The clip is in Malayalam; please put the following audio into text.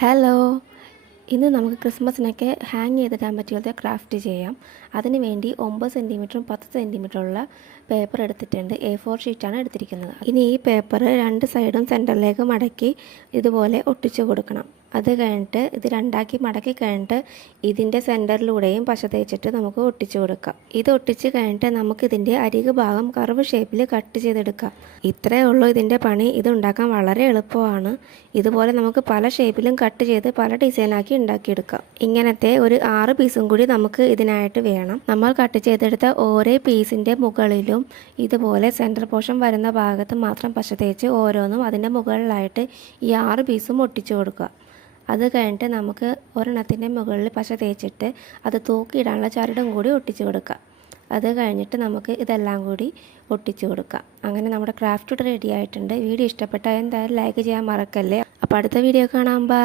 ഹലോ, ഇന്ന് നമുക്ക് ക്രിസ്മസിനൊക്കെ ഹാങ് ചെയ്തിടാൻ പറ്റിയ ക്രാഫ്റ്റ് ചെയ്യാം. അതിന് വേണ്ടി 9 സെൻറ്റിമീറ്ററും 10 സെൻറ്റിമീറ്ററുള്ള പേപ്പർ എടുത്തിട്ടുണ്ട്. A4 ഷീറ്റാണ് എടുത്തിരിക്കുന്നത്. ഇനി ഈ പേപ്പർ രണ്ട് സൈഡും സെൻറ്ററിലേക്ക് മടക്കി ഇതുപോലെ ഒട്ടിച്ചു കൊടുക്കണം. അത് കഴിഞ്ഞിട്ട് ഇത് രണ്ടാക്കി മടക്കി കഴിഞ്ഞിട്ട് ഇതിൻ്റെ സെൻറ്ററിലൂടെയും പശ തേച്ചിട്ട് നമുക്ക് ഒട്ടിച്ചു കൊടുക്കാം. ഇത് ഒട്ടിച്ച് കഴിഞ്ഞിട്ട് നമുക്കിതിൻ്റെ അരികു ഭാഗം കർവ് ഷേപ്പിൽ കട്ട് ചെയ്തെടുക്കാം. ഇത്രയേ ഉള്ളൂ ഇതിൻ്റെ പണി. ഇത് ഉണ്ടാക്കാൻ വളരെ എളുപ്പമാണ്. ഇതുപോലെ നമുക്ക് പല ഷേപ്പിലും കട്ട് ചെയ്ത് പല ഡിസൈനാക്കി ഉണ്ടാക്കിയെടുക്കാം. ഇങ്ങനത്തെ ഒരു 6 പീസും കൂടി നമുക്ക് ഇതിനായിട്ട് വേണം. നമ്മൾ കട്ട് ചെയ്തെടുത്ത ഓരോ പീസിൻ്റെ മുകളിലും ഇതുപോലെ സെൻറ്റർ പോർഷൻ വരുന്ന ഭാഗത്ത് മാത്രം പശ തേച്ച് ഓരോന്നും അതിൻ്റെ മുകളിലായിട്ട് ഈ 6 പീസും ഒട്ടിച്ചു കൊടുക്കുക. അത് കഴിഞ്ഞിട്ട് നമുക്ക് ഒരെണ്ണത്തിൻ്റെ മുകളിൽ പശ തേച്ചിട്ട് അത് തൂക്കിയിടാനുള്ള ചരടും കൂടി ഒട്ടിച്ചു കൊടുക്കുക. അത് കഴിഞ്ഞിട്ട് നമുക്ക് ഇതെല്ലാം കൂടി ഒട്ടിച്ചു കൊടുക്കാം. അങ്ങനെ നമ്മുടെ ക്രാഫ്റ്റ് റെഡി ആയിട്ടുണ്ട്. വീഡിയോ ഇഷ്ടപ്പെട്ടാൽ എന്തായാലും ലൈക്ക് ചെയ്യാൻ മറക്കല്ലേ. അപ്പോൾ അടുത്ത വീഡിയോ കാണാം. ബൈ.